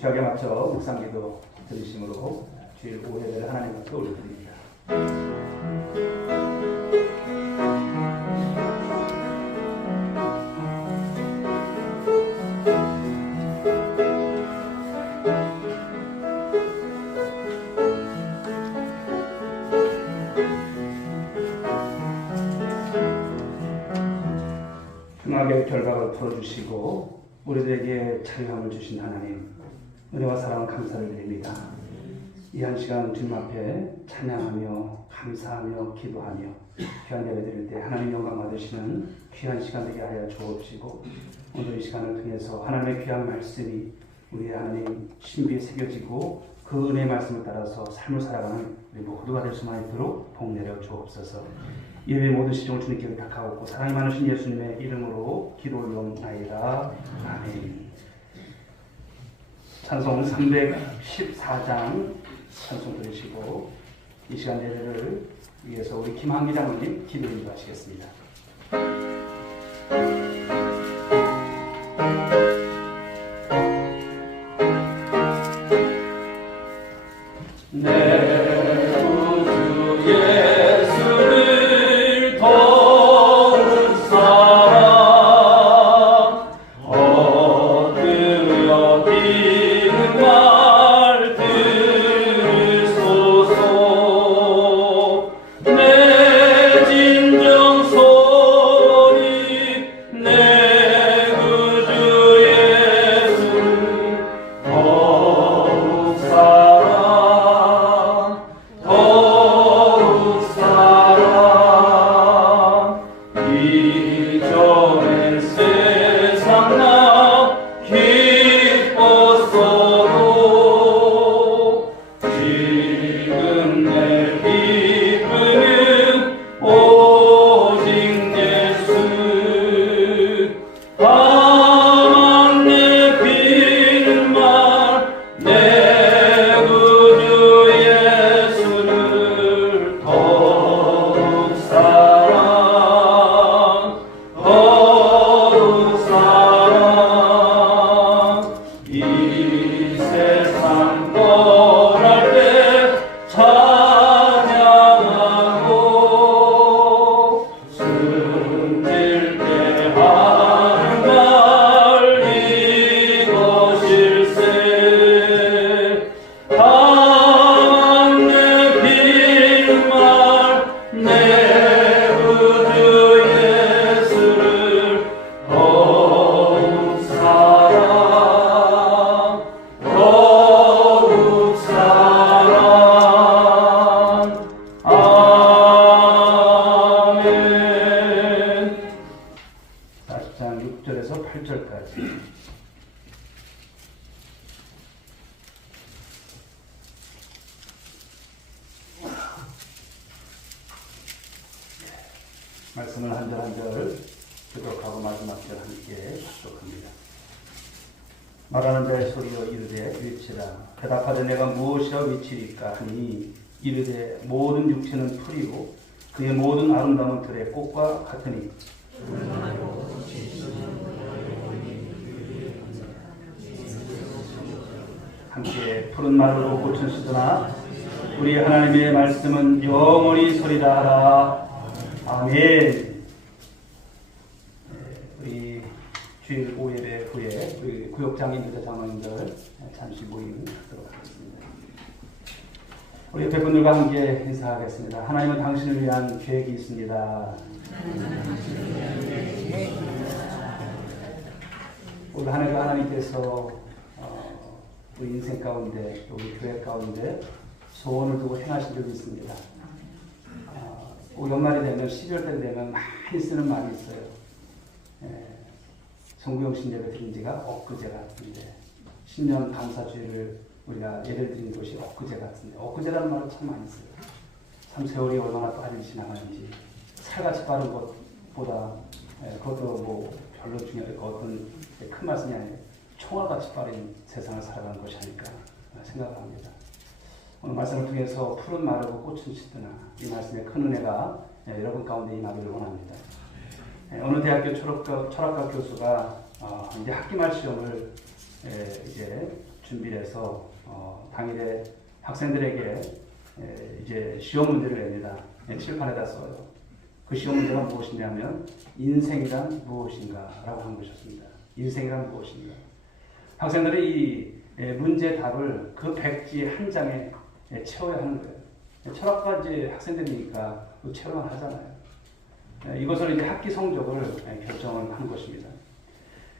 주약에 맞춰 묵상기도 들으심으로 주일 오후 예배를 하나님 앞에 올려드립니다. 흉악의 결박을 풀어주시고 우리들에게 자유함을 주신 하나님, 은혜와 사랑 감사를 드립니다. 이 한 시간 주님 앞에 찬양하며 감사하며 기도하며 귀한 예배 드릴 때 하나님 영광 받으시는 귀한 시간 되게 하여 주옵시고, 오늘 이 시간을 통해서 하나님의 귀한 말씀이 우리 하나님 신비에 새겨지고 그 은혜의 말씀을 따라서 삶을 살아가는 우리 모두가 될 수만 있도록 복 내려 주옵소서. 예배 모든 시종을 주님께 부탁하옵고 사랑이 많으신 예수님의 이름으로 기도 올려옵나이다. 아멘. 찬송 314장 찬송 들으시고 이 시간 예배를 위해서 우리 김한기 장로님 기도 인도하시겠습니다. 6절까지. 말씀을 한 절 한 절 교독하고 마지막 절 함께 교독합니다. 말하는 자의 소리여 이르되 위치라. 대답하되 내가 무엇이라 위치리까 하니 이르되 모든 육체는 풀이고 그의 모든 아름다움은 들의 꽃과 같으니 함께 푸른 마르고 꽃은 시드나 우리 하나님의 말씀은 영원히 서리라 하라. 아멘. 우리 주일 5예배 후에 우리 구역장님들, 장로님들 잠시 모임하도록 하겠습니다. 우리 옆에 분들과 함께 인사하겠습니다. 하나님은 당신을 위한 계획이 있습니다. 올 한 해도 하나님께서 우리 인생 가운데, 우리 교회 가운데 소원을 두고 행하신 적이 있습니다. 연말이 되면 12월 달 되면 많이 쓰는 말이 있어요. 성구영신 예배 드린 지가 엊그제 같은데 신년 감사주일을 우리가 예배를 드린 것이 엊그제 같은데 엊그제라는 말을 참 많이 써요. 참 세월이 얼마나 빨리 지나가는지 살같이 빠른 것보다 그것도 뭐 별로 중요한 어떤 큰 말씀이 아니에요. 총알같이 빠른 세상을 살아가는 것이 아닐까 생각합니다. 오늘 말씀을 통해서 푸른 마르고 꽃은 시드나 이 말씀의 큰 은혜가 여러분 가운데 임하기를 원합니다. 어느 대학교 철학과 교수가 이제 학기말 시험을 이제 준비를 해서 당일에 학생들에게 이제 시험 문제를 냅니다. 칠판에다 써요. 그 시험 문제가 무엇이냐면 인생이란 무엇인가라고 한 것이었습니다. 인생이란 무엇인가. 학생들이 이 문제 답을 그 백지 한 장에 채워야 하는 거예요. 철학과 이제 학생들이니까 채워만 하잖아요. 이것을 이제 학기 성적을 결정을 한 것입니다.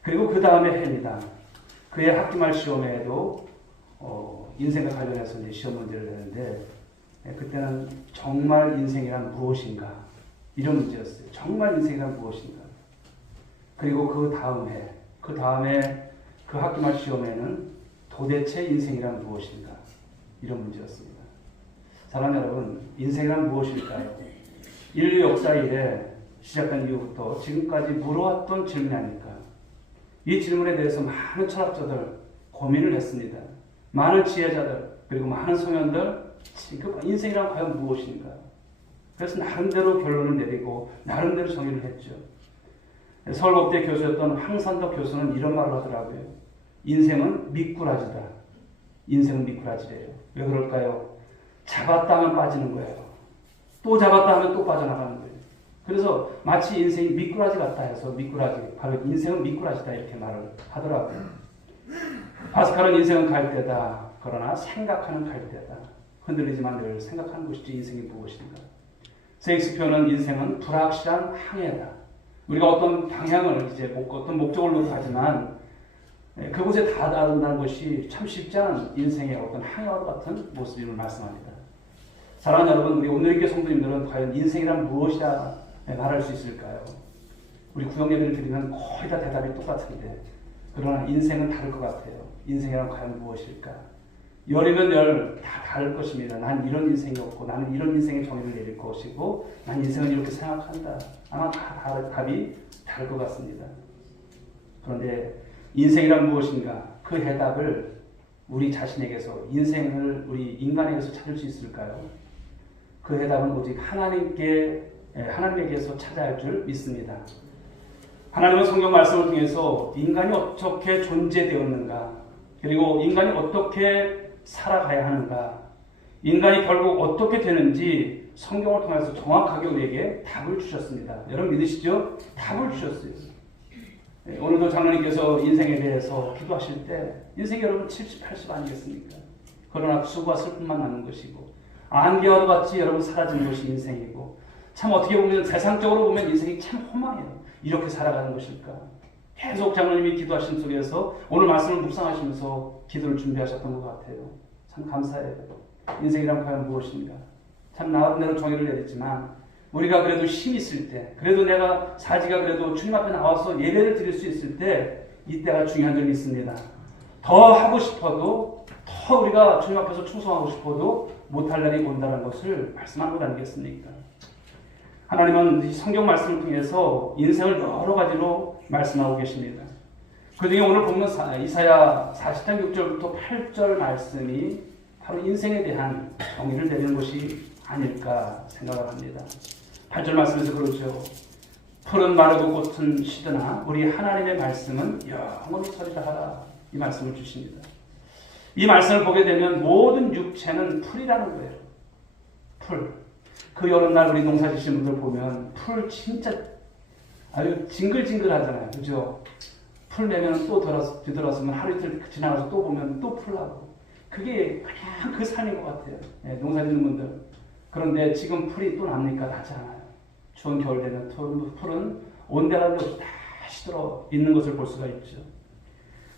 그리고 그 다음에 해입니다. 그의 학기말 시험에도 인생과 관련해서 이제 시험 문제를 내는데 그때는 정말 인생이란 무엇인가 이런 문제였어요. 정말 인생이란 무엇인가. 그리고 그 다음에 그 학기말 시험에는 도대체 인생이란 무엇인가 이런 문제였습니다. 사랑하는 여러분, 인생이란 무엇일까요? 인류 역사 이래 시작된 이후부터 지금까지 물어왔던 질문이 아닐까. 이 질문에 대해서 많은 철학자들 고민을 했습니다. 많은 지혜자들 그리고 많은 성현들 인생이란 과연 무엇인가. 그래서 나름대로 결론을 내리고 나름대로 정의를 했죠. 서울법대 교수였던 황산덕 교수는 이런 말을 하더라고요. 인생은 미꾸라지다. 인생은 미꾸라지래요. 왜 그럴까요? 잡았다 하면 빠지는 거예요. 또 잡았다 하면 또 빠져나가는 거예요. 그래서 마치 인생이 미꾸라지 같다 해서 미꾸라지, 바로 인생은 미꾸라지다 이렇게 말을 하더라고요. 파스칼은 인생은 갈대다. 그러나 생각하는 갈대다. 흔들리지만 늘 생각하는 것이지 인생이 무엇인가. 셰익스피어는 인생은 불확실한 항해다. 우리가 어떤 방향을 이제 어떤 목적을 놓고 가지만 그곳에 다다른다는 것이 참 쉽지 않은 인생의 어떤 항해와 같은 모습임을 말씀합니다. 사랑하는 여러분, 우리 오늘의 성도님들은 과연 인생이란 무엇이라 말할 수 있을까요? 우리 구역 예배를 드리면 거의 다 대답이 똑같은데 그러나 인생은 다를 것 같아요. 인생이란 과연 무엇일까? 열이면 열 다 다를 것입니다. 난 이런 인생이었고 나는 이런 인생의 정의를 내릴 것이고 난 인생은 이렇게 생각한다. 아마 다 답이 다를 것 같습니다. 그런데 인생이란 무엇인가? 그 해답을 우리 자신에게서 인생을 우리 인간에게서 찾을 수 있을까요? 그 해답은 오직 하나님에게서 찾아야 할 줄 믿습니다. 하나님은 성경 말씀을 통해서 인간이 어떻게 존재되었는가, 그리고 인간이 어떻게 살아가야 하는가, 인간이 결국 어떻게 되는지 성경을 통해서 정확하게 우리에게 답을 주셨습니다. 여러분 믿으시죠? 답을 주셨어요. 오늘도 장로님께서 인생에 대해서 기도하실 때 인생이 여러분 70, 80 아니겠습니까? 그러나 수고와 슬픔만 남는 것이고 안개와도 같이 여러분 사라지는 것이 인생이고 참 어떻게 보면 세상적으로 보면 인생이 참 험해요. 이렇게 살아가는 것일까? 계속 장로님이 기도하신 속에서 오늘 말씀을 묵상하시면서 기도를 준비하셨던 것 같아요. 참 감사해요. 인생이란 과연 무엇인가? 참 나름대로 정의를 내렸지만 우리가 그래도 힘이 있을 때, 그래도 내가 사지가 그래도 주님 앞에 나와서 예배를 드릴 수 있을 때, 이때가 중요한 점이 있습니다. 더 하고 싶어도, 더 우리가 주님 앞에서 충성하고 싶어도 못할 날이 온다는 것을 말씀하는 것 아니겠습니까? 하나님은 이 성경 말씀을 통해서 인생을 여러 가지로 말씀하고 계십니다. 그중에 오늘 보면 이사야 40장 6절부터 8절 말씀이 바로 인생에 대한 정의를 내리는 것이 아닐까 생각을 합니다. 8절 말씀에서 그러죠. 풀은 마르고 꽃은 시드나 우리 하나님의 말씀은 영원히 서리라 하라. 이 말씀을 주십니다. 이 말씀을 보게 되면 모든 육체는 풀이라는 거예요. 풀. 그 여름날 우리 농사 지시는 분들 보면 풀 진짜 아주 징글징글하잖아요. 그죠? 풀 내면 또 뒤돌아서면 하루 이틀 지나가서 또 보면 또 풀나고. 그게 그냥 그 삶인 것 같아요. 네, 농사 짓는 분들. 그런데 지금 풀이 또 납니까? 나지 않아요. 추운 겨울 되면 풀은 온데라는 데 없이 다 시들어 있는 것을 볼 수가 있죠.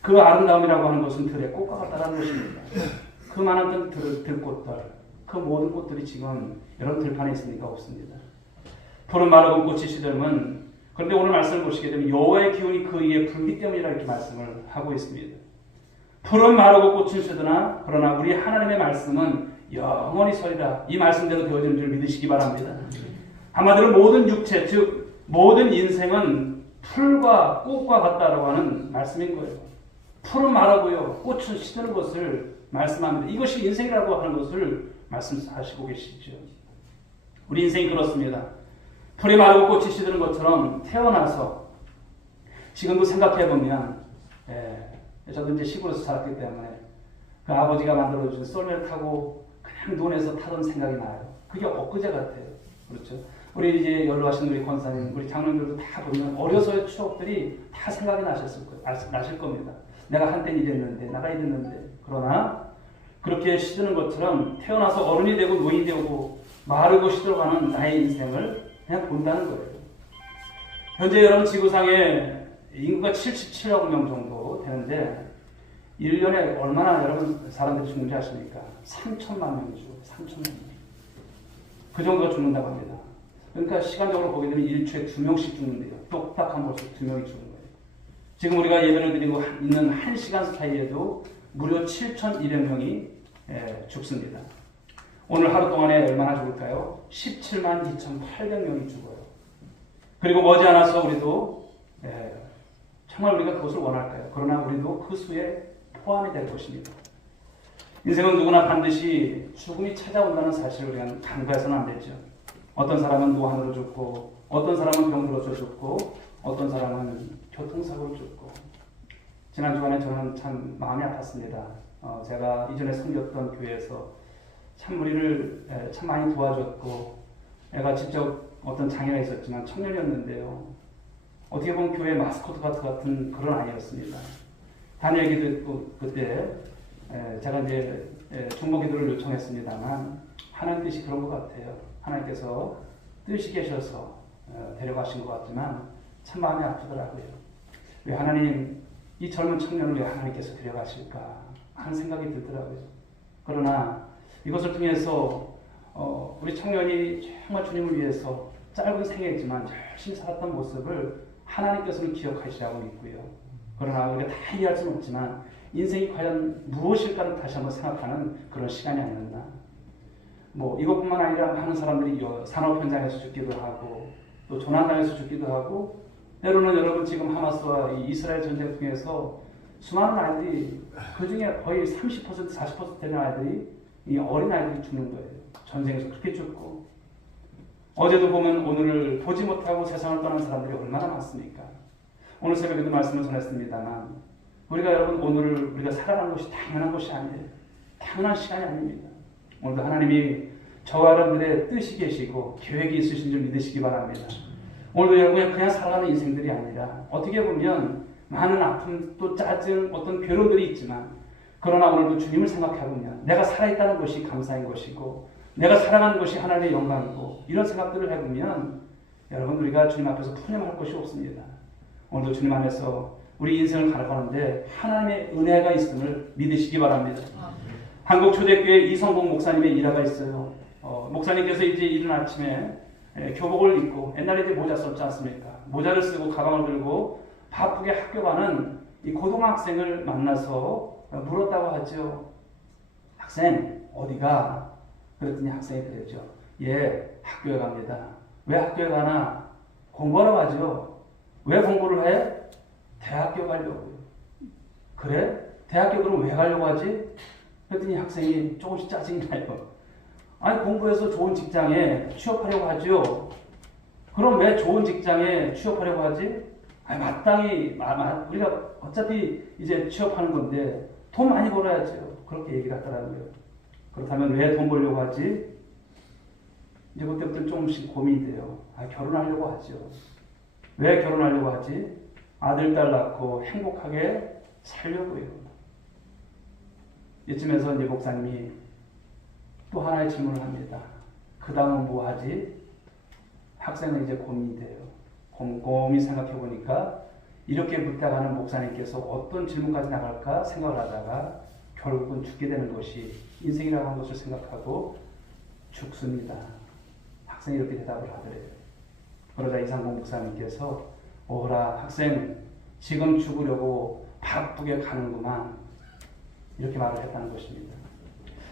그 아름다움이라고 하는 것은 들의 꽃과 같다는 것입니다. 그 많은 들꽃들, 그 모든 꽃들이 지금 여러분 들판에 있습니까? 없습니다. 푸른 마르고 꽃이 시들면, 그런데 오늘 말씀을 보시게 되면 여호와의 기운이 그 위에 불기 때문이라 이렇게 말씀을 하고 있습니다. 푸른 마르고 꽃은 시드나 그러나 우리 하나님의 말씀은 영원히 서리라. 이 말씀대로 되어지는 줄 믿으시기 바랍니다. 한마디로 모든 육체, 즉 모든 인생은 풀과 꽃과 같다라고 하는 말씀인 거예요. 풀은 마르고요, 꽃은 시드는 것을 말씀합니다. 이것이 인생이라고 하는 것을 말씀하시고 계시죠. 우리 인생이 그렇습니다. 풀이 마르고 꽃이 시드는 것처럼 태어나서 지금도 생각해보면 저도 이제 시골에서 자랐기 때문에 그 아버지가 만들어준 썰매를 타고 그냥 논에서 타던 생각이 나요. 그게 엊그제 같아요. 그렇죠? 우리 이제 연로하신 우리 권사님, 우리 장로님들도 다 보면 어려서의 추억들이 다 생각이 나실 겁니다. 내가 한때는 이랬는데, 내가 이랬는데. 그러나 그렇게 시드는 것처럼 태어나서 어른이 되고 노인이 되고 마르고 시들어가는 나의 인생을 그냥 본다는 거예요. 현재 여러분 지구상에 인구가 77억 명 정도 되는데 1년에 얼마나 여러분 사람들이 죽는지 아십니까? 3천만 명이 죽어요. 3천만 명. 그 정도가 죽는다고 합니다. 그러니까 시간적으로 보게 되면 1초에 2명씩 죽는데요. 똑딱한 곳에서 2명이 죽는 거예요. 지금 우리가 예배를 드리고 있는 1시간 사이에도 무려 7,200명이 죽습니다. 오늘 하루 동안에 얼마나 죽을까요? 17만 2,800명이 죽어요. 그리고 머지않아서 우리도 정말 우리가 그것을 원할까요? 그러나 우리도 그 수에 포함이 될 것입니다. 인생은 누구나 반드시 죽음이 찾아온다는 사실을 우리가 간과해서는 안 되죠. 어떤 사람은 노안으로 죽고, 어떤 사람은 병들어서 죽고, 어떤 사람은 교통사고로 죽고. 지난 주간에 저는 참 마음이 아팠습니다. 제가 이전에 섬겼던 교회에서 참 우리를 참 많이 도와줬고, 내가 직접 어떤 장애가 있었지만 청년이었는데요. 어떻게 보면 교회 마스코트 같은 그런 아이였습니다. 단일 기도 그때 제가 이제 중보 기도를 요청했습니다만 하나님 뜻이 그런 것 같아요. 하나님께서 뜻이 계셔서 데려가신 것 같지만 참 마음이 아프더라고요. 왜 하나님 이 젊은 청년을 왜 하나님께서 데려가실까 하는 생각이 들더라고요. 그러나 이것을 통해서 우리 청년이 정말 주님을 위해서 짧은 생애지만 열심히 살았던 모습을 하나님께서는 기억하시라고 있고요. 그러나 우리가 다 이해할 수는 없지만 인생이 과연 무엇일까를 다시 한번 생각하는 그런 시간이 아니었나. 이것뿐만 아니라 많은 사람들이 산업 현장에서 죽기도 하고 또 조난당해서 죽기도 하고 때로는 여러분 지금 하마스와 이 이스라엘 전쟁을 통해서 수많은 아이들이 그중에 거의 30% 40% 되는 아이들이 이 어린 아이들이 죽는 거예요. 전쟁에서 그렇게 죽고 어제도 보면 오늘을 보지 못하고 세상을 떠난 사람들이 얼마나 많습니까? 오늘 새벽에도 말씀을 전했습니다만 우리가 여러분 오늘을 우리가 살아가는 것이 당연한 것이 아니에요. 당연한 시간이 아닙니다. 오늘도 하나님이 저와 여러분들의 뜻이 계시고 계획이 있으신 줄 믿으시기 바랍니다. 오늘도 여러분이 그냥 살아가는 인생들이 아니라 어떻게 보면 많은 아픔 또 짜증 어떤 괴로움들이 있지만 그러나 오늘도 주님을 생각해보면 내가 살아있다는 것이 감사인 것이고 내가 살아가는 것이 하나님의 영광이고 이런 생각들을 해보면 여러분 우리가 주님 앞에서 푸념할 것이 없습니다. 오늘도 주님 안에서 우리 인생을 살아가는데 하나님의 은혜가 있음을 믿으시기 바랍니다. 한국 초대교회 이성복 목사님의 일화가 있어요. 목사님께서 이제 이른 아침에 교복을 입고 옛날에 이제 모자 썼지 않습니까? 모자를 쓰고 가방을 들고 바쁘게 학교 가는 이 고등학생을 만나서 물었다고 하죠. 학생 어디가? 그랬더니 학생이 그랬죠. 예, 학교에 갑니다. 왜 학교에 가나? 공부하러 가죠. 왜 공부를 해? 대학교 가려고요. 그래? 대학교 그럼 왜 가려고 하지? 그랬더니 학생이 조금씩 짜증이 나요. 아니 공부해서 좋은 직장에 취업하려고 하죠. 그럼 왜 좋은 직장에 취업하려고 하지? 아니 마땅히 우리가 어차피 이제 취업하는 건데 돈 많이 벌어야죠. 그렇게 얘기를 하더라고요. 그렇다면 왜 돈 벌려고 하지? 이제 그때부터 조금씩 고민이 돼요. 결혼하려고 하죠. 왜 결혼하려고 하지? 아들, 딸 낳고 행복하게 살려고요. 이쯤에서 이제 목사님이 또 하나의 질문을 합니다. 그 다음은 뭐 하지? 학생은 이제 고민이 돼요. 곰곰이 생각해 보니까 이렇게 묻다가는 목사님께서 어떤 질문까지 나갈까 생각을 하다가 결국은 죽게 되는 것이 인생이라고 하는 것을 생각하고 죽습니다. 학생이 이렇게 대답을 하더래요. 그러자 이상공 목사님께서 오라 학생 지금 죽으려고 바쁘게 가는구만 이렇게 말을 했다는 것입니다.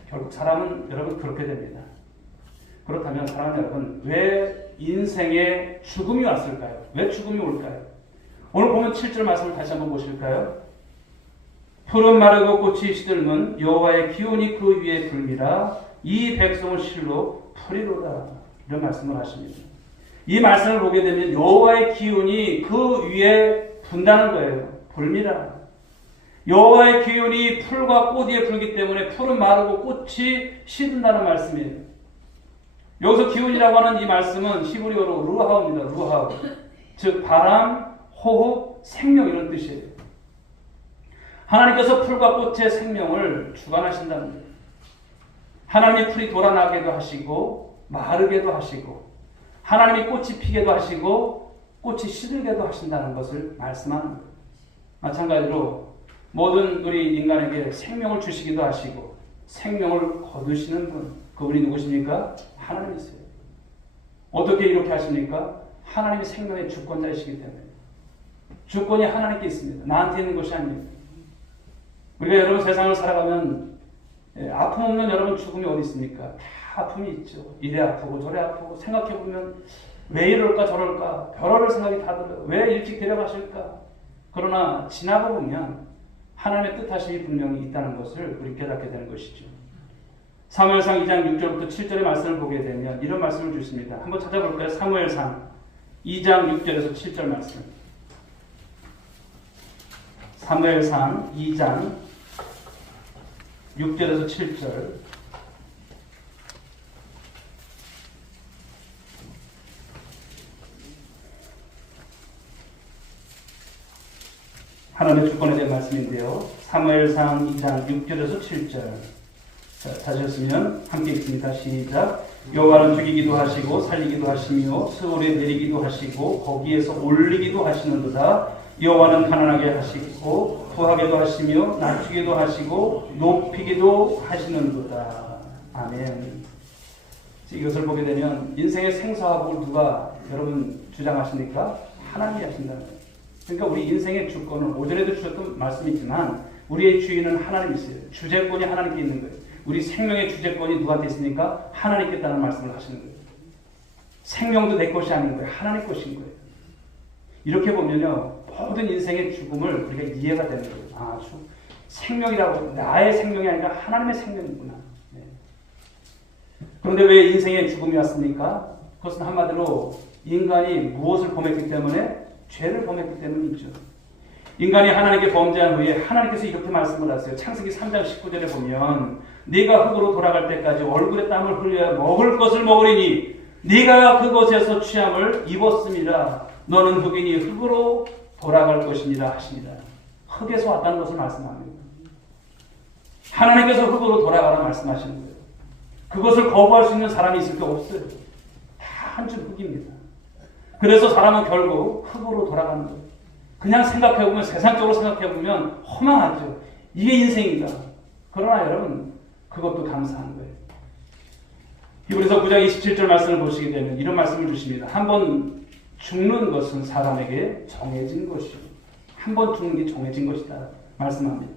결국 사람은 여러분 그렇게 됩니다. 그렇다면 사랑하는 여러분 왜 인생에 죽음이 왔을까요? 왜 죽음이 올까요? 오늘 보면 7절 말씀을 다시 한번 보실까요? 풀은 마르고 꽃이 시들면 여호와의 기운이 그 위에 불미라 이 백성은 실로 풀이로다 이런 말씀을 하십니다. 이 말씀을 보게 되면 여호와의 기운이 그 위에 분다는 거예요. 불미라. 여호와의 기운이 풀과 꽃 위에 불기 때문에 풀은 마르고 꽃이 시든다는 말씀이에요. 여기서 기운이라고 하는 이 말씀은 히브리어로 루하우입니다. 루하우. 즉 바람, 호흡, 생명 이런 뜻이에요. 하나님께서 풀과 꽃의 생명을 주관하신다는 거예요. 하나님이 풀이 돌아나게도 하시고 마르게도 하시고 하나님이 꽃이 피게도 하시고 꽃이 시들게도 하신다는 것을 말씀하는 거예요. 마찬가지로 모든 우리 인간에게 생명을 주시기도 하시고 생명을 거두시는 분 그분이 누구십니까? 하나님이세요. 어떻게 이렇게 하십니까? 하나님이 생명의 주권자이시기 때문에 주권이 하나님께 있습니다. 나한테 있는 것이 아닙니다. 우리가 여러분 세상을 살아가면 아픔 없는 여러분 죽음이 어디 있습니까? 다 아픔이 있죠. 이래 아프고 저래 아프고 생각해보면 왜 이럴까 저럴까 별의별 생각이 다 들어요. 왜 일찍 데려가실까? 그러나 지나고 보면 하나님의 뜻하심이 분명히 있다는 것을 우리 깨닫게 되는 것이죠. 사무엘상 2장 6절부터 7절의 말씀을 보게 되면 이런 말씀을 주십니다. 한번 찾아볼까요? 사무엘상 2장 6절에서 7절 말씀. 사무엘상 2장 6절에서 7절. 하나님의 주권에 대한 말씀인데요. 사무엘상 2장 6절에서 7절. 자, 찾으셨으면 함께 읽습니다. 시작. 여호와는 죽이기도 하시고 살리기도 하시며 스올에 내리기도 하시고 거기에서 올리기도 하시는도다. 여호와는 가난하게 하시고 부하게도 하시며 낮추기도 하시고 높이기도 하시는도다. 아멘. 이것을 보게 되면 인생의 생사화복을 누가 여러분 주장하십니까? 하나님이 하신다는 거예요. 그러니까 우리 인생의 주권은 오전에도 주셨던 말씀이지만 우리의 주인은 하나님이세요. 주재권이 하나님께 있는 거예요. 우리 생명의 주재권이 누구한테 있습니까? 하나님께 있다는 말씀을 하시는 거예요. 생명도 내 것이 아닌 거예요. 하나님 것인 거예요. 이렇게 보면요. 모든 인생의 죽음을 우리가 이해가 되는 거예요. 생명이라고 나의 생명이 아니라 하나님의 생명이구나. 네. 그런데 왜 인생의 죽음이 왔습니까? 그것은 한마디로 인간이 무엇을 범했기 때문에? 죄를 범했기 때문이죠. 인간이 하나님께 범죄한 후에 하나님께서 이렇게 말씀을 하세요. 창세기 3장 19절에 보면 네가 흙으로 돌아갈 때까지 얼굴에 땀을 흘려야 먹을 것을 먹으리니 네가 그것에서 취함을 입었음이라. 너는 흙이니 흙으로 돌아갈 것이니라 하십니다. 흙에서 왔다는 것을 말씀합니다. 하나님께서 흙으로 돌아가라 말씀하시는 거예요. 그것을 거부할 수 있는 사람이 있을 게 없어요. 다 한 줄 흙입니다. 그래서 사람은 결국 흙으로 돌아가는 거예요. 그냥 생각해보면 세상적으로 생각해보면 허망하죠. 이게 인생이다. 그러나 여러분 그것도 감사한 거예요. 히브리서 9장 27절 말씀을 보시게 되면 이런 말씀을 주십니다. 한 번 죽는 것은 사람에게 정해진 것이요. 한 번 죽는 게 정해진 것이다 말씀합니다.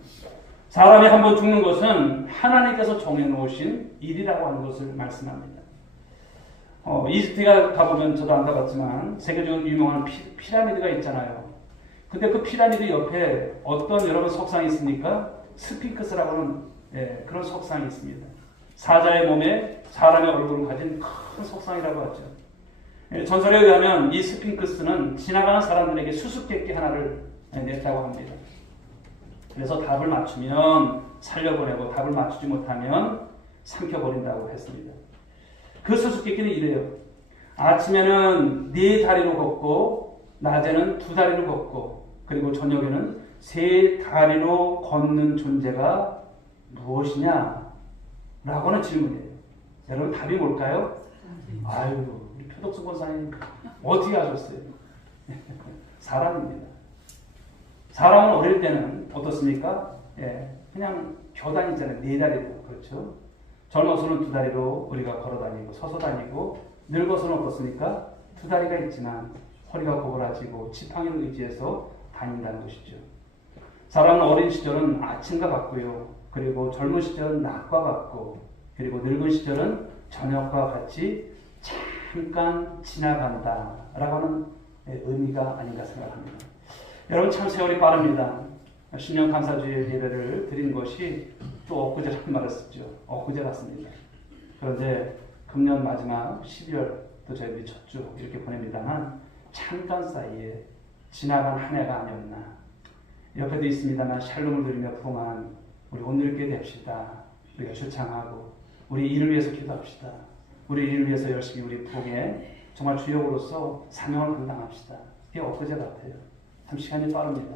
사람이 한 번 죽는 것은 하나님께서 정해놓으신 일이라고 하는 것을 말씀합니다. 이집트가 가보면 저도 안 가봤지만 세계적으로 유명한 피라미드가 있잖아요. 근데 그 피라미드 옆에 어떤 여러분 석상이 있습니까? 스핑크스라고 하는 그런 석상이 있습니다. 사자의 몸에 사람의 얼굴을 가진 큰 석상이라고 하죠. 전설에 의하면 이 스핑크스는 지나가는 사람들에게 수수께끼 하나를 냈다고 합니다. 그래서 답을 맞추면 살려보내고 답을 맞추지 못하면 삼켜버린다고 했습니다. 그 수수께끼는 이래요. 아침에는 4다리로 걷고 낮에는 2다리로 걷고 그리고 저녁에는 3다리로 걷는 존재가 무엇이냐? 라고 하는 질문이에요. 여러분 답이 뭘까요? 아유, 우리 표덕수 권사님 어떻게 하셨어요? 사람입니다. 사람은 어릴 때는 어떻습니까? 그냥 겨다니잖아요. 4다리로. 그렇죠? 젊어서는 2다리로 우리가 걸어다니고 서서 다니고 늙어서는 어떻습니까? 2다리가 있지만 허리가 고그라지고 지팡이를 의지해서 다닌다는 것이죠. 사람은 어린 시절은 아침과 같고요. 그리고 젊은 시절은 낮과 같고 그리고 늙은 시절은 저녁과 같이 잠깐 지나간다라고 하는 의미가 아닌가 생각합니다. 여러분 참 세월이 빠릅니다. 신년 감사주일 예배를 드린 것이 또 엊그제라는 말을 썼죠. 엊그제 같습니다. 그런데 금년 마지막 12월 또 저희들이 첫 주 이렇게 보냅니다만 잠깐 사이에 지나간 한 해가 아니었나. 옆에도 있습니다만 샬롬을 누리며 부흥한 우리 온누리교회 됩시다. 우리가 주창하고 우리 일을 위해서 기도합시다. 우리 일을 위해서 열심히 우리 부흥에 정말 주역으로서 사명을 감당합시다. 그게 엊그제 같아요. 참 시간이 빠릅니다.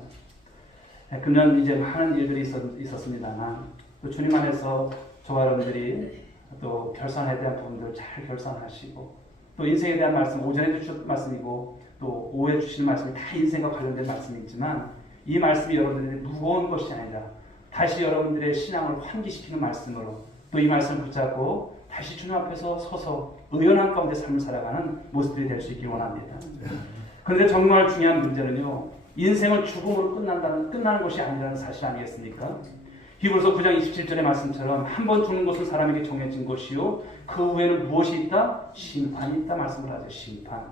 금년 이제 많은 일들이 있었습니다만 또 주님 안에서 저와 여러분들이 또 결산에 대한 부분들 잘 결산하시고 또 인생에 대한 말씀 오전에 주신 말씀이고 또 오후에 주신 말씀이 다 인생과 관련된 말씀이지만 이 말씀이 여러분들이 무거운 것이 아니라 다시 여러분들의 신앙을 환기시키는 말씀으로 또 이 말씀을 붙잡고 다시 주님 앞에서 서서 의연한 가운데 삶을 살아가는 모습들이 될 수 있길 원합니다. 그런데 정말 중요한 문제는요. 인생은 죽음으로 끝나는 것이 아니라는 사실 아니겠습니까? 히브리서 9장 27절의 말씀처럼 한 번 죽는 것은 사람에게 정해진 것이요. 그 후에는 무엇이 있다? 심판이 있다 말씀을 하죠. 심판.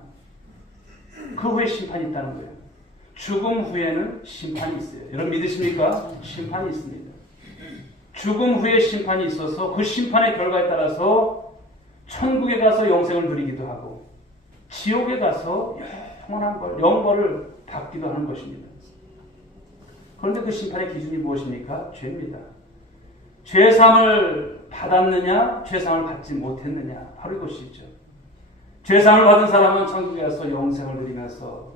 그 후에 심판이 있다는 거예요. 죽음 후에는 심판이 있어요. 여러분 믿으십니까? 심판이 있습니다. 죽음 후에 심판이 있어서 그 심판의 결과에 따라서 천국에 가서 영생을 누리기도 하고 지옥에 가서 영원한 영벌을 받기도 하는 것입니다. 그런데 그 심판의 기준이 무엇입니까? 죄입니다. 죄사함을 받았느냐, 죄사함을 받지 못했느냐, 바로 이것이죠. 죄사함을 받은 사람은 천국에 가서 영생을 누리면서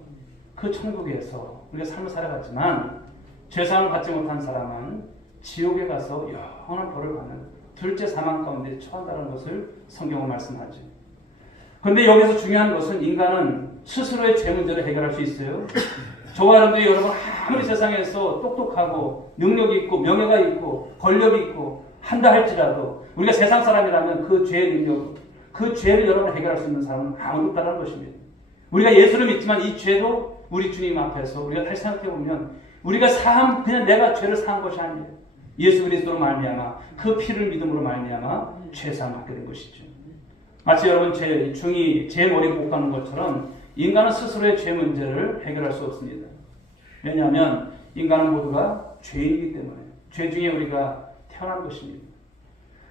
그 천국에서 우리가 삶을 살아갔지만 죄사함을 받지 못한 사람은 지옥에 가서 영원한 벌을 받는 둘째 사망 가운데 처한다는 것을 성경은 말씀하죠. 그런데 여기서 중요한 것은 인간은 스스로의 죄 문제를 해결할 수 있어요. 저와 여러분들이 여러분 아무리 세상에서 똑똑하고 능력이 있고 명예가 있고 권력이 있고 한다 할지라도 우리가 세상 사람이라면 그 죄의 능력, 그 죄를 여러분 해결할 수 있는 사람은 아무도 없다는 것입니다. 우리가 예수를 믿지만 이 죄도 우리 주님 앞에서 우리가 다시 생각해보면 우리가 그냥 내가 죄를 사한 것이 아니에요. 예수 그리스도로 말미암아 그 피를 믿음으로 말미암아 죄사함을 받게 된 것이죠. 마치 여러분 중이 제 머리에 못 가는 것처럼 인간은 스스로의 죄 문제를 해결할 수 없습니다. 왜냐하면 인간은 모두가 죄인이기 때문에 죄 중에 우리가 태어난 것입니다.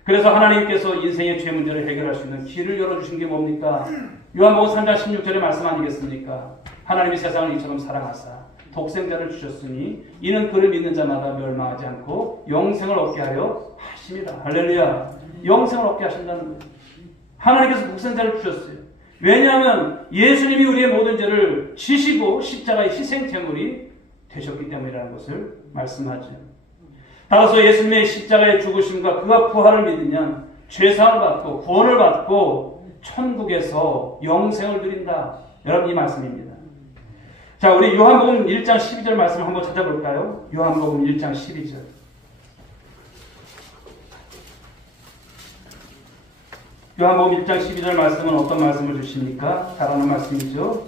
그래서 하나님께서 인생의 죄 문제를 해결할 수 있는 길을 열어주신 게 뭡니까? 요한복음 3장 16절의 말씀 아니겠습니까? 하나님이 세상을 이처럼 사랑하사 독생자를 주셨으니 이는 그를 믿는 자마다 멸망하지 않고 영생을 얻게 하려 하심이라. 할렐루야. 영생을 얻게 하신다는 거예요. 하나님께서 독생자를 주셨어요. 왜냐하면 예수님이 우리의 모든 죄를 지시고 십자가의 희생제물이 되셨기 때문이라는 것을 말씀하죠. 따라서 예수님의 십자가의 죽으심과 그가 부활을 믿으면 죄사함을 받고 구원을 받고 천국에서 영생을 누린다. 여러분 이 말씀입니다. 자, 우리 요한복음 1장 12절 말씀을 한번 찾아볼까요? 요한복음 1장 12절. 요한복음 1장 12절 말씀은 어떤 말씀을 주십니까? 잘 아는 말씀이죠.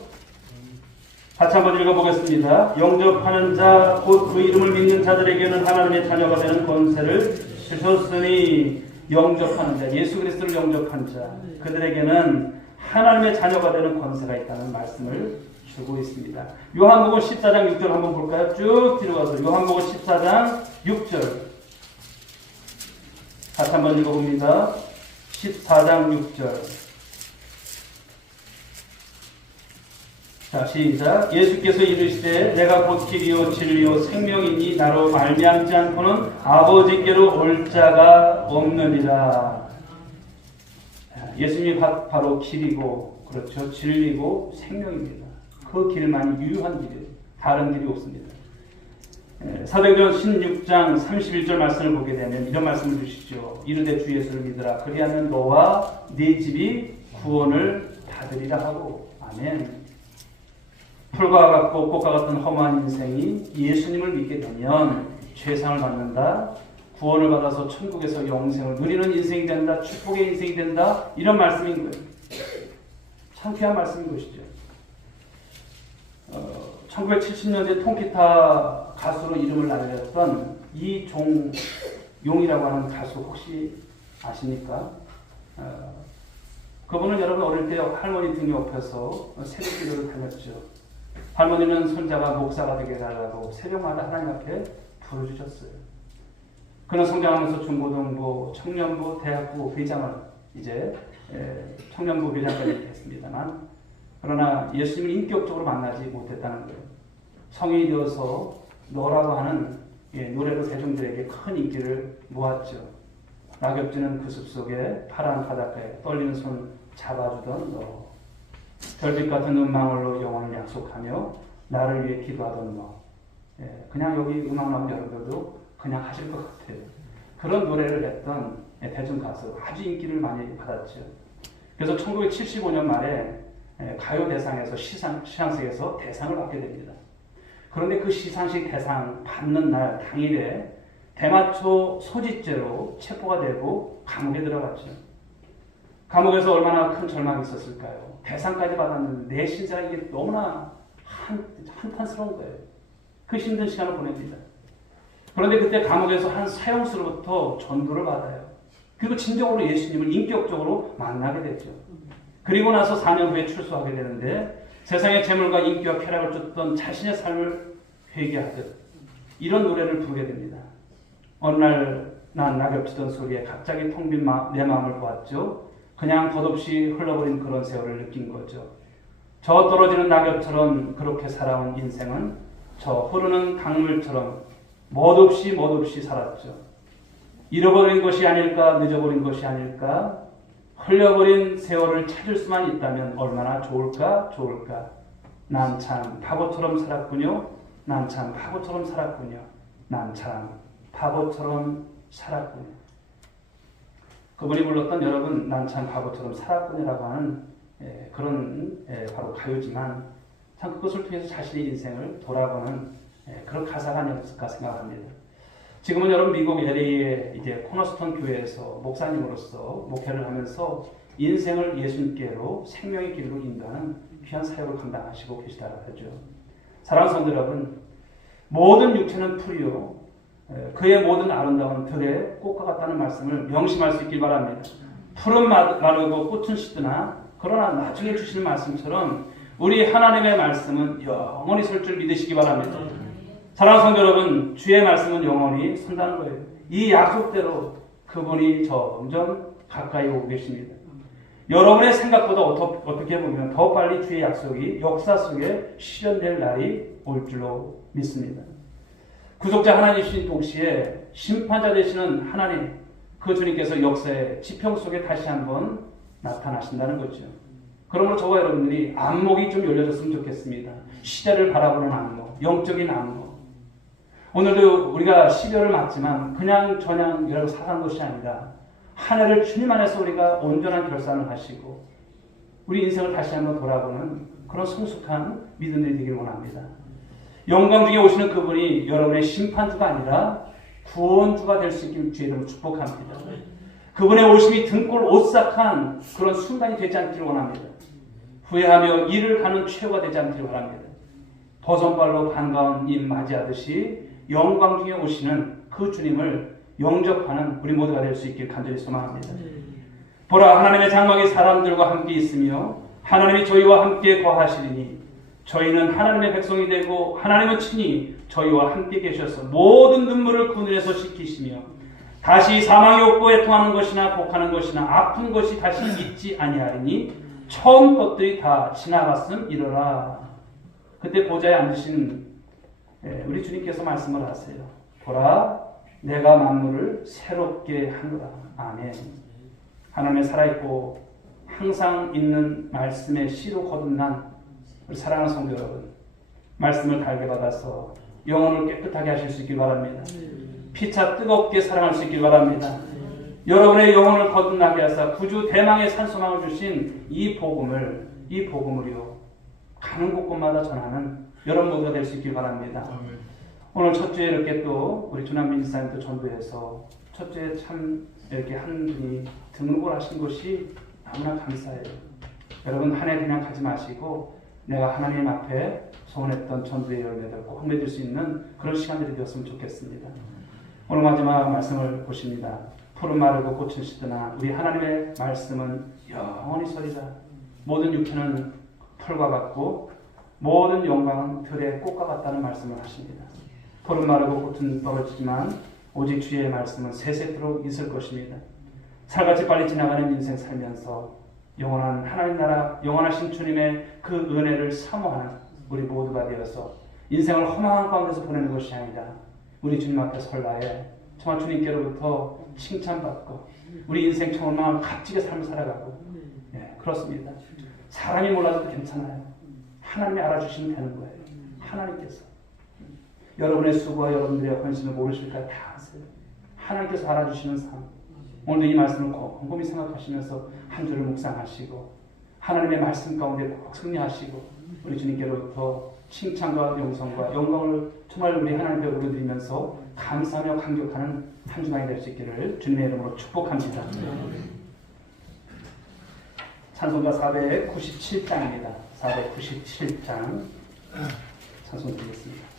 같이 한번 읽어보겠습니다. 영접하는 자, 곧 그 이름을 믿는 자들에게는 하나님의 자녀가 되는 권세를 주셨으니, 영접하는 자, 예수 그리스도를 영접한 자, 그들에게는 하나님의 자녀가 되는 권세가 있다는 말씀을 주고 있습니다. 요한복음 14장 6절 한번 볼까요? 쭉 뒤로 가서 요한복음 14장 6절 같이 한번 읽어봅니다. 14장 6절. 자, 시작. 예수께서 이르시되 내가 곧 길이요 진리요 생명이니 나로 말미암지 않고는 아버지께로 올 자가 없느니라. 예수님이 바로 길이고, 그렇죠, 진리고 생명입니다. 그 길만이 유효한 길이에요. 다른 길이 없습니다. 사도행전 16장 31절 말씀을 보게 되면 이런 말씀을 주시죠. 이르되 주 예수를 믿으라. 그리하면 너와 네 집이 구원을 받으리라 하고. 아멘. 풀과 같고 꽃과 같은 험한 인생이 예수님을 믿게 되면 죄상을 받는다. 구원을 받아서 천국에서 영생을 누리는 인생이 된다. 축복의 인생이 된다. 이런 말씀인 거예요. 창피한 말씀인 것이죠. 1970년대 통기타 가수로 이름을 날렸던 이종용이라고 하는 가수 혹시 아십니까? 그분은 여러분 어릴 때 할머니 등 옆에서 새벽기도를 다녔죠. 할머니는 손자가 목사가 되게 해달라고 새벽마다 하나님 앞에 부르주셨어요. 그는 성장하면서 중고등부, 청년부, 대학부 회장을 이제 청년부 회장까지 했습니다만, 그러나 예수님을 인격적으로 만나지 못했다는 거예요. 성인이 되어서 너라고 하는 노래로 대중들에게 큰 인기를 모았죠. 낙엽지는 그 숲속에 파란 바닷가에 떨리는 손 잡아주던 너, 별빛 같은 눈망울로 영원을 약속하며 나를 위해 기도하던 너. 그냥 여기 음악 나온 여러분들도 그냥 하실 것 같아요. 그런 노래를 했던 대중가수, 아주 인기를 많이 받았죠. 그래서 1975년 말에 가요대상에서 시상식에서 대상을 받게 됩니다. 그런데 그 시상식 대상 받는 날 당일에 대마초 소지죄로 체포가 되고 감옥에 들어갔죠. 감옥에서 얼마나 큰 절망이 있었을까요? 대상까지 받았는데 내 신세가 이게 너무나 한탄스러운 거예요. 그 힘든 시간을 보냅니다. 그런데 그때 감옥에서 한 사형수로부터 전도를 받아요. 그리고 진정으로 예수님을 인격적으로 만나게 됐죠. 그리고 나서 4년 후에 출소하게 되는데 세상의 재물과 인기와 쾌락을 쫓던 자신의 삶을 회개하듯 이런 노래를 부르게 됩니다. 어느 날 난 낙엽치던 소리에 갑자기 텅 빈 내 마음을 보았죠. 그냥 덧없이 흘러버린 그런 세월을 느낀 거죠. 저 떨어지는 낙엽처럼 그렇게 살아온 인생은 저 흐르는 강물처럼 멋없이 살았죠. 잃어버린 것이 아닐까, 늦어버린 것이 아닐까, 흘려버린 세월을 찾을 수만 있다면 얼마나 좋을까. 난 참 바보처럼 살았군요. 난 참 바보처럼 살았군요. 그분이 불렀던 여러분 난 참 바보처럼 살았군요라고 하는 그런 바로 가요지만 참 그것을 통해서 자신의 인생을 돌아보는 그런 가사가 아니었을까 생각합니다. 지금은 여러분 미국 LA의 이제 코너스톤 교회에서 목사님으로서 목회를 하면서 인생을 예수님께로 생명의 길로 인도하는 귀한 사역을 감당하시고 계시다고 하죠. 사랑하는 성도 여러분, 모든 육체는 풀이요 그의 모든 아름다운 들의 꽃과 같다는 말씀을 명심할 수 있길 바랍니다. 풀은 마르고 꽃은 시드나 그러나 나중에 주시는 말씀처럼 우리 하나님의 말씀은 영원히 설 줄 믿으시기 바랍니다. 사랑하는 성도 여러분, 주의 말씀은 영원히 선다는 거예요. 이 약속대로 그분이 점점 가까이 오고 계십니다. 여러분의 생각보다 어떻게 보면 더 빨리 주의 약속이 역사 속에 실현될 날이 올 줄로 믿습니다. 구속자 하나님이신 동시에 심판자 되시는 하나님, 그 주님께서 역사의 지평 속에 다시 한번 나타나신다는 거죠. 그러므로 저와 여러분들이 안목이 좀 열려졌으면 좋겠습니다. 시대를 바라보는 안목, 영적인 안목. 오늘도 우리가 12월을 맞지만 그냥 저냥 이라고 사는 것이 아니라 한 해를 주님 안에서 우리가 온전한 결산을 하시고 우리 인생을 다시 한번 돌아보는 그런 성숙한 믿음들이 되길 원합니다. 영광 중에 오시는 그분이 여러분의 심판주가 아니라 구원주가 될 수 있길 주의 이름으로 축복합니다. 그분의 오심이 등골 오싹한 그런 순간이 되지 않기를 원합니다. 후회하며 일을 하는 최후가 되지 않기를 바랍니다. 버선발로 반가운 임 맞이하듯이 영광 중에 오시는 그 주님을 영접하는 우리 모두가 될 수 있길 간절히 소망합니다. 보라, 하나님의 장막이 사람들과 함께 있으며 하나님이 저희와 함께 거하시리니 저희는 하나님의 백성이 되고 하나님은 친히 저희와 함께 계셔서 모든 눈물을 그 눈에서 씻기시며 다시 사망이 없고 애통하는 것이나 곡하는 것이나 아픈 것이 다시 있지 아니하리니 처음 것들이 다 지나갔음 이러라. 그때 보좌에 앉으신 우리 주님께서 말씀을 하세요. 보라, 내가 만물을 새롭게 하노라. 아멘. 하나님의 살아있고 항상 있는 말씀의 씨로 거듭난 우리 사랑하는 성도 여러분, 말씀을 달게 받아서 영혼을 깨끗하게 하실 수 있길 바랍니다. 피차 뜨겁게 사랑할 수 있길 바랍니다. 여러분의 영혼을 거듭나게 하사 구주 대망의 산소망을 주신 이 복음을요 가는 곳곳마다 전하는 여러분 모두가 될 수 있길 바랍니다. 오늘 첫 주에 이렇게 또 우리 주남민 지사님도 전도해서 첫 주에 참 이렇게 한 분이 등록을 하신 것이 너무나 감사해요. 여러분 한 해 그냥 가지 마시고 내가 하나님 앞에 소원했던 전도의 열매들 꼭 맺을 수 있는 그런 시간들이 되었으면 좋겠습니다. 오늘 마지막 말씀을 보십니다. 푸른 마르고 꽃은 시드나 우리 하나님의 말씀은 영원히 서리라. 모든 육체는 털과 같고 모든 영광은 들의 꽃과 같다는 말씀을 하십니다. 푸른 마르고 꽃은 떨어지지만 오직 주의 말씀은 세세토록 있을 것입니다. 살같이 빨리 지나가는 인생 살면서 영원한 하나님 나라, 영원하신 주님의 그 은혜를 사모하는 우리 모두가 되어서 인생을 허망한 가운데서 보내는 것이 아니라 우리 주님 앞에 설날에 정말 주님께로부터 칭찬받고 우리 인생 정말 값지게 삶을 살아가고 그렇습니다. 사람이 몰라도 괜찮아요. 하나님이 알아주시면 되는 거예요. 하나님께서 여러분의 수고와 여러분들의 헌신을 모르실까 다 아세요. 하나님께서 알아주시는 삶. 오늘도 이 말씀을 곰곰이 생각하시면서 한 주를 묵상하시고 하나님의 말씀 가운데 꼭 승리하시고 우리 주님께로부터 칭찬과 용성과 영광을 정말 우리 하나님께 올려드리면서 감사하며 감격하는 한 주간이 될 수 있기를 주님의 이름으로 축복합니다. 찬송가 497장입니다. 497장 찬송 드리겠습니다.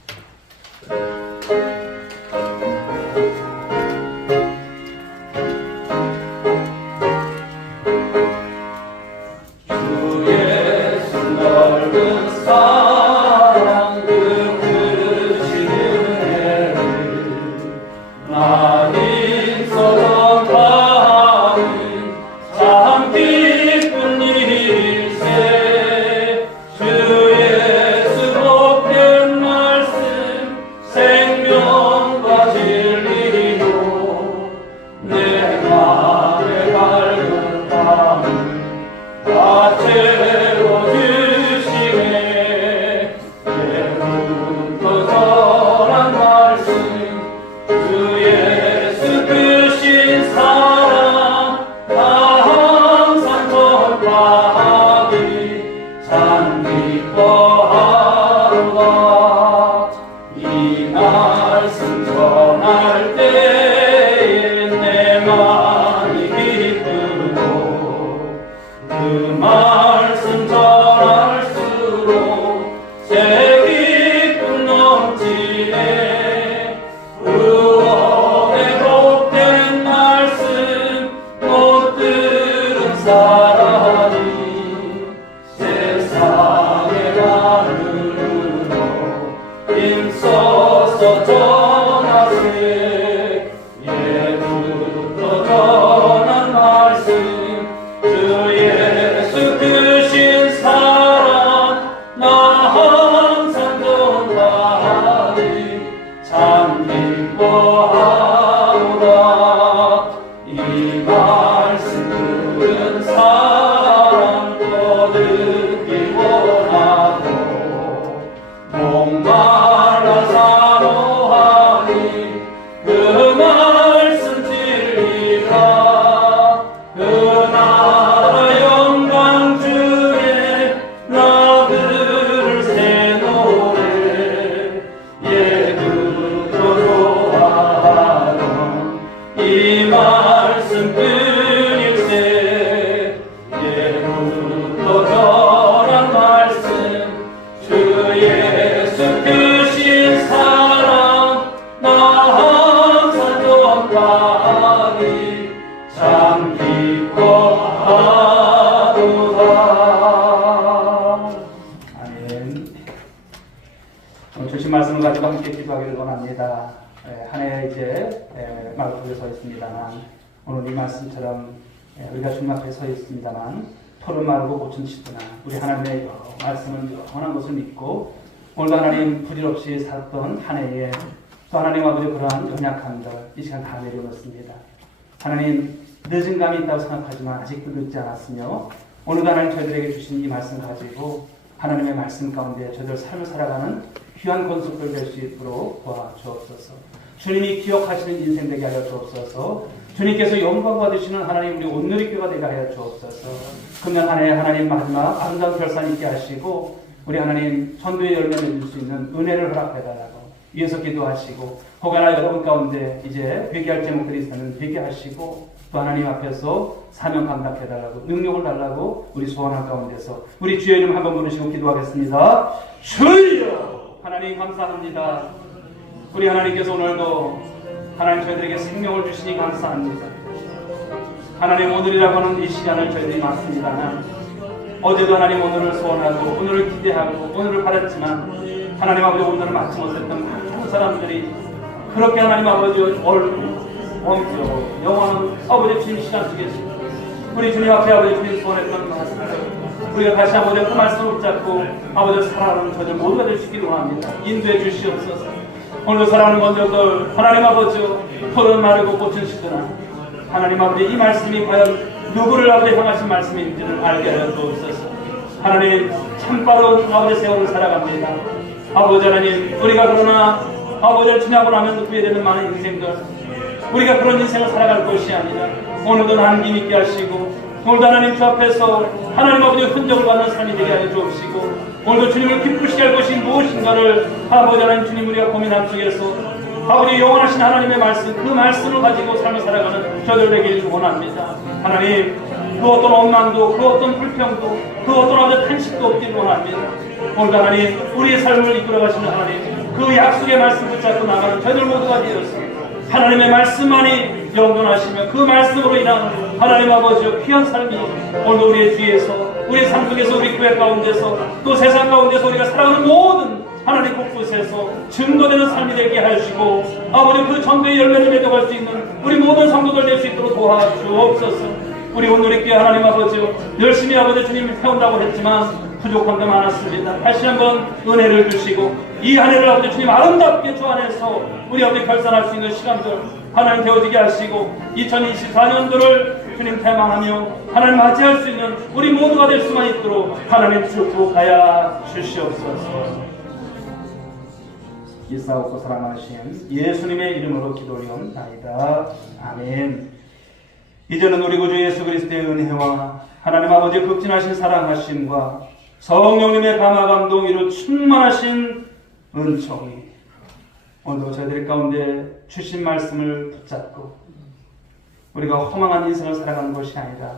사랑이 세상의 하늘로 예수 크신 사랑 나 항상 기억하니 참 기뻐하도다. 아멘. 오늘 주신 말씀을 가지고 함께 기도하기를 원합니다. 한 해 이제 마루턱에 서 있습니다만, 오늘 이 말씀처럼 우리가 주님 앞에 서 있습니다만 털은 마르고 꽃은 시드나 우리 하나님의 말씀은 영원한 것을 믿고 오늘도 하나님 부질 없이 살았던 한 해에 또 하나님 아버지 그러한 연약함들 이 시간 다 내려놓습니다. 하나님 늦은 감이 있다고 생각하지만 아직도 늦지 않았으며 오늘도 하나님 저희들에게 주신 이 말씀 가지고 하나님의 말씀 가운데 저희들 삶을 살아가는 귀한 권속들 될 수 있도록 도와주옵소서. 주님이 기억하시는 인생 되게 하여 주옵소서. 주님께서 영광 받으시는 하나님 우리 온누리교가 되게 하여 주옵소서. 금년 한 해 하나님 마지막 아름다운 결산 있게 하시고 우리 하나님 전도의 열매를 줄 수 있는 은혜를 허락해달라고 위에서 기도하시고 혹여나 여러분 가운데 이제 회개할 제목들이 있으면 회개하시고 또 하나님 앞에서 사명 감당해달라고 능력을 달라고 우리 소원할 가운데서 우리 주의 이름 한번 부르시고 기도하겠습니다. 주여 하나님 감사합니다. 우리 하나님께서 오늘도 하나님 저희들에게 생명을 주시니 감사합니다. 하나님 오늘이라고 하는 이 시간을 저희들이 맞습니다만 어제도 하나님 오늘을 소원하고 오늘을 기대하고 오늘을 바랐지만 하나님 아버지 오늘을 맞지 못했던 많은 사람들이 그렇게 하나님 아버지 원수로 영원한 아버지 주님 시간 속에서 우리 주님 앞에 아버지 주님 소원했던 말씀을 우리가 다시 아버지 그 말씀을 붙잡고 아버지 살아가는 저들 모두가 될 수 있기를 원합니다. 인도해 주시옵소서. 오늘도 사랑하는 권들들 하나님 아버지 털은 마르고 꽃은 시드나 하나님 아버지 이 말씀이 과연 누구를 아버지 향하신 말씀인지를 알게 하여 주옵소서. 하나님 참 빠른 아버지 세월을 살아갑니다. 아버지 하나님 우리가 그러나 아버지를 지나고 나면 후회되는 많은 인생들 우리가 그런 인생을 살아갈 것이 아니라 오늘도 하나님 있게 하시고 오늘도 하나님 주 앞에서 하나님 아버지의 흔적을 받는 삶이 되게 하여 주옵시고 오늘도 주님을 기쁘시게 할 것이 무엇인가를 아버지 하나님 주님 우리가 고민할 중에서 아버지 영원하신 하나님의 말씀 그 말씀을 가지고 삶을 살아가는 저들 되기를 원합니다. 하나님 그 어떤 원망도 그 어떤 불평도 그 어떤 아버지 탄식도 없기를 원합니다. 오늘도 하나님 우리의 삶을 이끌어가시는 하나님 그 약속의 말씀 붙잡고 나가는 저들 모두가 되어서 하나님의 말씀만이 영존하시며 그 말씀으로 인한 하나님 아버지의 귀한 삶이 오늘 우리의 뒤에서 우리의 삶 속에서 우리 교회 가운데서 또 세상 가운데서 우리가 살아가는 모든 하나님 곳곳에서 증거되는 삶이 되게 하시고 아버지 그 전도의 열매를 맺어갈 수 있는 우리 모든 성도들 될 수 있도록 도와주옵소서. 우리 오늘 있게 하나님 아버지 열심히 아버지 주님을 세운다고 했지만 부족함도 많았습니다. 다시 한번 은혜를 주시고 이 한 해를 아버지 주님 아름답게 주 안에서 우리 아버지 결산할 수 있는 시간들 하나님 되어지게 하시고 2024년도를 주님 대망하며 하나님 맞이할 수 있는 우리 모두가 될 수만 있도록 하나님 축복하여 주시옵소서. 이사옵고 사랑하신 예수님의 이름으로 기도리옵나이다. 아멘. 이제는 우리 구주 예수 그리스도의 은혜와 하나님 아버지의 극진하신 사랑하심과 성령님의 감화 감동 이로 충만하신 은총이 오늘도 저희들 가운데 주신 말씀을 붙잡고 우리가 허망한 인생을 살아가는 것이 아니라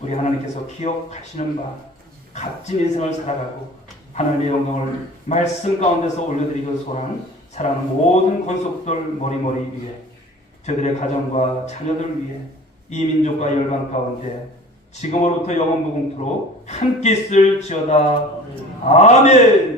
우리 하나님께서 기억하시는 바 값진 인생을 살아가고 하나님의 영광을 말씀 가운데서 올려드리기 소원하는 사랑하는 모든 권속들 머리머리 위에 저들의 가정과 자녀들 위해 이 민족과 열방 가운데 지금으로부터 영원 무궁토록 함께 있을지어다. 아멘.